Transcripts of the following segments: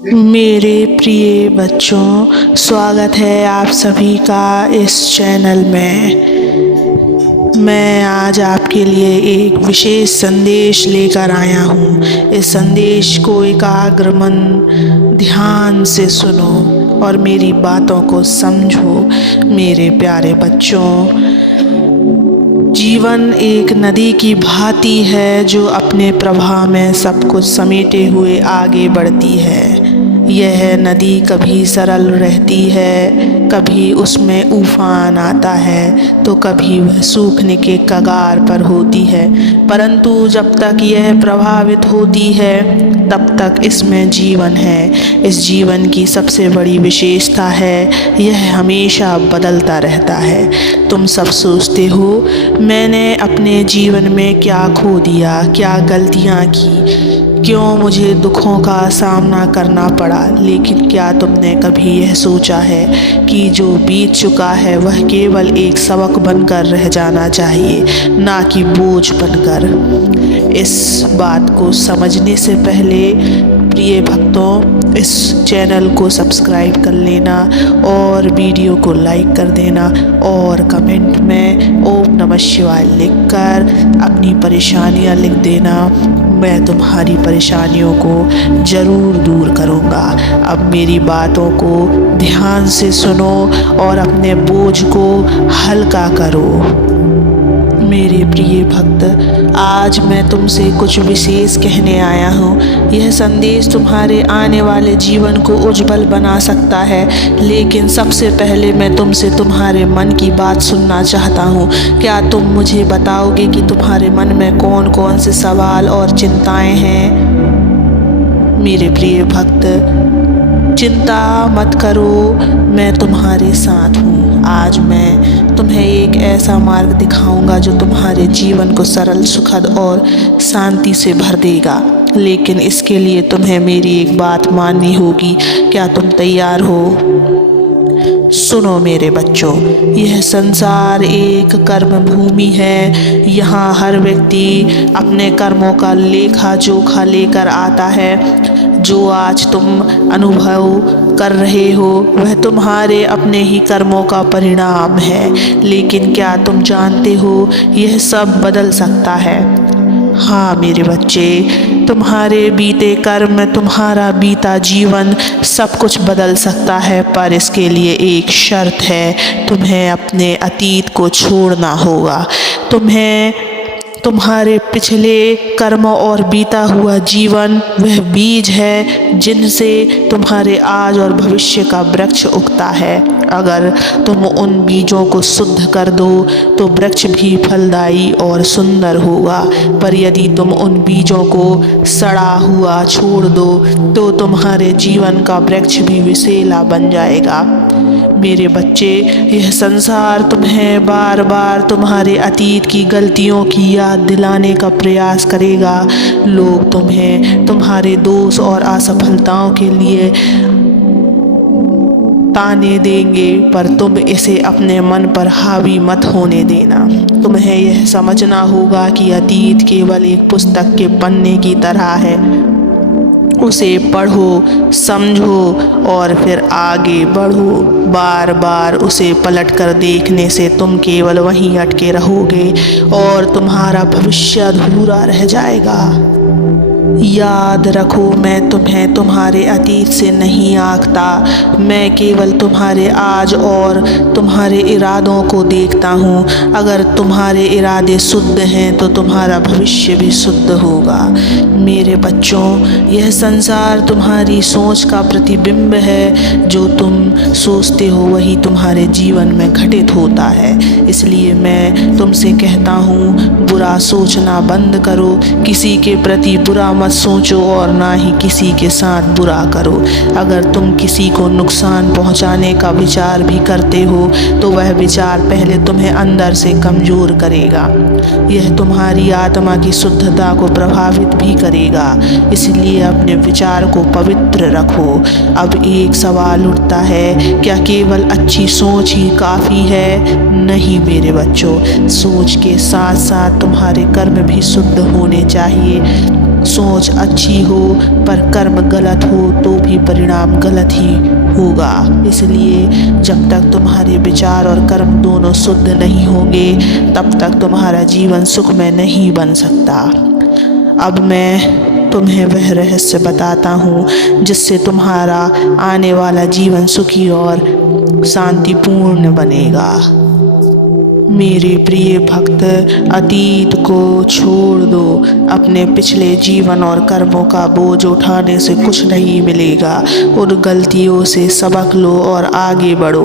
मेरे प्रिय बच्चों, स्वागत है आप सभी का इस चैनल में। मैं आज आपके लिए एक विशेष संदेश लेकर आया हूँ। इस संदेश को एकाग्र मन ध्यान से सुनो और मेरी बातों को समझो। मेरे प्यारे बच्चों, जीवन एक नदी की भांति है जो अपने प्रवाह में सब कुछ समेटे हुए आगे बढ़ती है। यह नदी कभी सरल रहती है, कभी उसमें उफान आता है तो कभी वह सूखने के कगार पर होती है, परंतु जब तक यह प्रभावित होती है तब तक इसमें जीवन है। इस जीवन की सबसे बड़ी विशेषता है यह हमेशा बदलता रहता है। तुम सब सोचते हो मैंने अपने जीवन में क्या खो दिया, क्या गलतियाँ की, क्यों मुझे दुखों का सामना करना पड़ा, लेकिन क्या तुमने कभी यह सोचा है कि जो बीत चुका है वह केवल एक सबक बनकर रह जाना चाहिए, ना कि बोझ बनकर। इस बात को समझने से पहले प्रिय भक्तों, इस चैनल को सब्सक्राइब कर लेना और वीडियो को लाइक कर देना और कमेंट में ओम नमः शिवाय लिखकर अपनी परेशानियां लिख देना। मैं तुम्हारी परेशानियों को ज़रूर दूर करूँगा। अब मेरी बातों को ध्यान से सुनो और अपने बोझ को हल्का करो। मेरे प्रिय भक्त, आज मैं तुमसे कुछ विशेष कहने आया हूँ। यह संदेश तुम्हारे आने वाले जीवन को उज्जवल बना सकता है, लेकिन सबसे पहले मैं तुमसे तुम्हारे मन की बात सुनना चाहता हूँ। क्या तुम मुझे बताओगे कि तुम्हारे मन में कौन कौन से सवाल और चिंताएं हैं? मेरे प्रिय भक्त, चिंता मत करो, मैं तुम्हारे साथ हूँ। आज मैं तुम्हें एक ऐसा मार्ग दिखाऊंगा जो तुम्हारे जीवन को सरल, सुखद और शांति से भर देगा, लेकिन इसके लिए तुम्हें मेरी एक बात माननी होगी। क्या तुम तैयार हो? सुनो मेरे बच्चों, यह संसार एक कर्म भूमि है। यहाँ हर व्यक्ति अपने कर्मों का लेखा जोखा लेकर आता है। जो आज तुम अनुभव कर रहे हो वह तुम्हारे अपने ही कर्मों का परिणाम है, लेकिन क्या तुम जानते हो यह सब बदल सकता है? हाँ मेरे बच्चे, तुम्हारे बीते कर्म, तुम्हारा बीता जीवन सब कुछ बदल सकता है, पर इसके लिए एक शर्त है। तुम्हें अपने अतीत को छोड़ना होगा। तुम्हें तुम्हारे पिछले कर्मों और बीता हुआ जीवन वह बीज है जिनसे तुम्हारे आज और भविष्य का वृक्ष उगता है। अगर तुम उन बीजों को शुद्ध कर दो तो वृक्ष भी फलदायी और सुंदर होगा, पर यदि तुम उन बीजों को सड़ा हुआ छोड़ दो तो तुम्हारे जीवन का वृक्ष भी विषैला बन जाएगा। मेरे बच्चे, यह संसार तुम्हें बार बार तुम्हारे अतीत की गलतियों की याद दिलाने का प्रयास करेगा। लोग तुम्हें तुम्हारे दोष और असफलताओं के लिए ताने देंगे, पर तुम इसे अपने मन पर हावी मत होने देना। तुम्हें यह समझना होगा कि अतीत केवल एक पुस्तक के पन्ने की तरह है। उसे पढ़ो, समझो और फिर आगे बढ़ो। बार बार उसे पलट कर देखने से तुम केवल वहीं अटके रहोगे और तुम्हारा भविष्य अधूरा रह जाएगा। याद रखो, मैं तुम्हें तुम्हारे अतीत से नहीं आंकता, मैं केवल तुम्हारे आज और तुम्हारे इरादों को देखता हूँ। अगर तुम्हारे इरादे शुद्ध हैं तो तुम्हारा भविष्य भी शुद्ध होगा। मेरे बच्चों, यह संसार तुम्हारी सोच का प्रतिबिंब है। जो तुम सोचते हो वही तुम्हारे जीवन में घटित होता है। इसलिए मैं तुमसे कहता हूँ, बुरा सोचना बंद करो। किसी के प्रति बुरा मत सोचो और ना ही किसी के साथ बुरा करो। अगर तुम किसी को नुकसान पहुंचाने का विचार भी करते हो तो वह विचार पहले तुम्हें अंदर से कमज़ोर करेगा। यह तुम्हारी आत्मा की शुद्धता को प्रभावित भी करेगा। इसलिए अपने विचार को पवित्र रखो। अब एक सवाल उठता है, क्या केवल अच्छी सोच ही काफ़ी है? नहीं मेरे बच्चों, सोच के साथ साथ तुम्हारे कर्म भी शुद्ध होने चाहिए। सोच अच्छी हो पर कर्म गलत हो तो भी परिणाम गलत ही होगा। इसलिए जब तक तुम्हारे विचार और कर्म दोनों शुद्ध नहीं होंगे तब तक तुम्हारा जीवन सुखमय नहीं बन सकता। अब मैं तुम्हें वह रहस्य बताता हूँ जिससे तुम्हारा आने वाला जीवन सुखी और शांतिपूर्ण बनेगा। मेरे प्रिय भक्त, अतीत को छोड़ दो। अपने पिछले जीवन और कर्मों का बोझ उठाने से कुछ नहीं मिलेगा। उन गलतियों से सबक लो और आगे बढ़ो।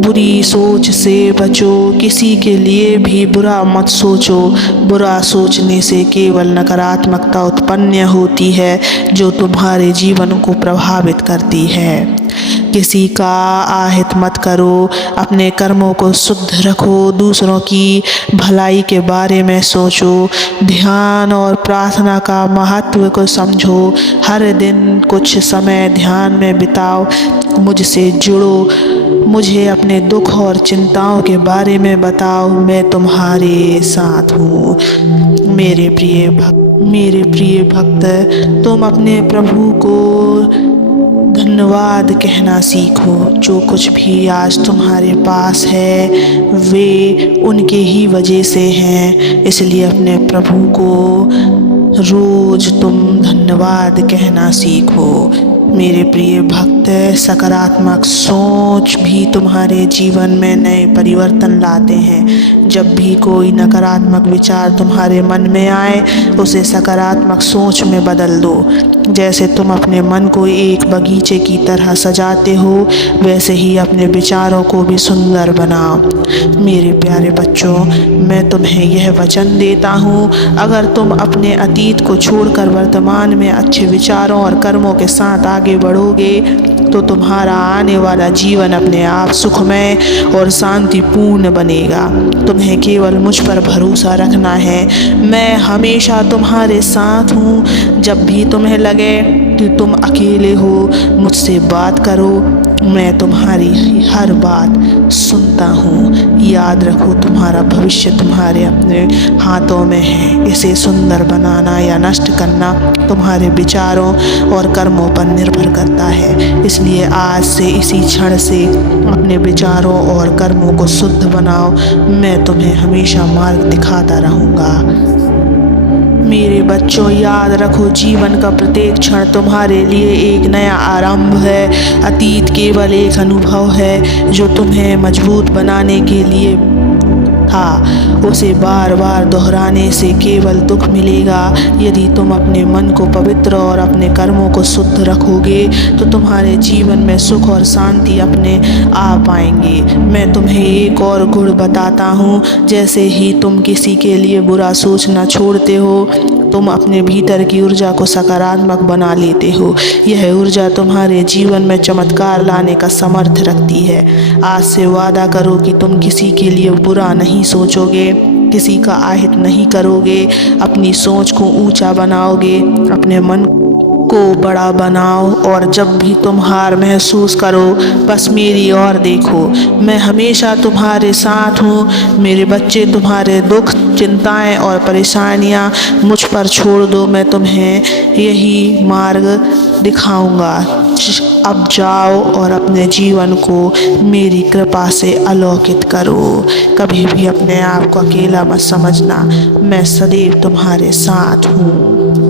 बुरी सोच से बचो, किसी के लिए भी बुरा मत सोचो। बुरा सोचने से केवल नकारात्मकता उत्पन्न होती है जो तुम्हारे जीवन को प्रभावित करती है। किसी का आहित मत करो, अपने कर्मों को शुद्ध रखो, दूसरों की भलाई के बारे में सोचो, ध्यान और प्रार्थना का महत्व को समझो। हर दिन कुछ समय ध्यान में बिताओ, मुझसे जुड़ो, मुझे अपने दुख और चिंताओं के बारे में बताओ, मैं तुम्हारे साथ हूँ। मेरे प्रिय भक्त, तुम अपने प्रभु को धन्यवाद कहना सीखो। जो कुछ भी आज तुम्हारे पास है वे उनके ही वजह से हैं। इसलिए अपने प्रभु को रोज तुम धन्यवाद कहना सीखो। मेरे प्रिय भक्त, सकारात्मक सोच भी तुम्हारे जीवन में नए परिवर्तन लाते हैं। जब भी कोई नकारात्मक विचार तुम्हारे मन में आए उसे सकारात्मक सोच में बदल दो। जैसे तुम अपने मन को एक बगीचे की तरह सजाते हो वैसे ही अपने विचारों को भी सुंदर बनाओ। मेरे प्यारे बच्चों, मैं तुम्हें यह वचन देता हूँ, अगर तुम अपने अतीत को छोड़कर वर्तमान में अच्छे विचारों और कर्मों के साथ आगे बढ़ोगे तो तुम्हारा आने वाला जीवन अपने आप सुखमय और शांतिपूर्ण बनेगा। तुम्हें केवल मुझ पर भरोसा रखना है। मैं हमेशा तुम्हारे साथ हूँ। जब भी तुम्हें लगे कि तुम अकेले हो, मुझसे बात करो, मैं तुम्हारी हर बात सुनता हूँ। याद रखो, तुम्हारा भविष्य तुम्हारे अपने हाथों में है। इसे सुंदर बनाना या नष्ट करना तुम्हारे विचारों और कर्मों पर निर्भर करता है। इसलिए आज से, इसी क्षण से अपने विचारों और कर्मों को शुद्ध बनाओ। मैं तुम्हें हमेशा मार्ग दिखाता रहूँगा। मेरे बच्चों, याद रखो, जीवन का प्रत्येक क्षण तुम्हारे लिए एक नया आरंभ है। अतीत केवल एक अनुभव है जो तुम्हें मजबूत बनाने के लिए था। उसे बार बार दोहराने से केवल दुख मिलेगा। यदि तुम अपने मन को पवित्र और अपने कर्मों को शुद्ध रखोगे तो तुम्हारे जीवन में सुख और शांति अपने आप आएंगे। मैं तुम्हें एक और गुण बताता हूँ। जैसे ही तुम किसी के लिए बुरा सोचना छोड़ते हो तुम अपने भीतर की ऊर्जा को सकारात्मक बना लेते हो। यह ऊर्जा तुम्हारे जीवन में चमत्कार लाने का सामर्थ्य रखती है। आज से वादा करो कि तुम किसी के लिए बुरा नहीं सोचोगे, किसी का आहित नहीं करोगे, अपनी सोच को ऊंचा बनाओगे, अपने मन को बड़ा बनाओ। और जब भी तुम हार महसूस करो बस मेरी ओर देखो, मैं हमेशा तुम्हारे साथ हूँ। मेरे बच्चे, तुम्हारे दुख, चिंताएं और परेशानियाँ मुझ पर छोड़ दो, मैं तुम्हें यही मार्ग दिखाऊंगा। अब जाओ और अपने जीवन को मेरी कृपा से अलौकित करो। कभी भी अपने आप को अकेला मत समझना, मैं सदैव तुम्हारे साथ हूँ।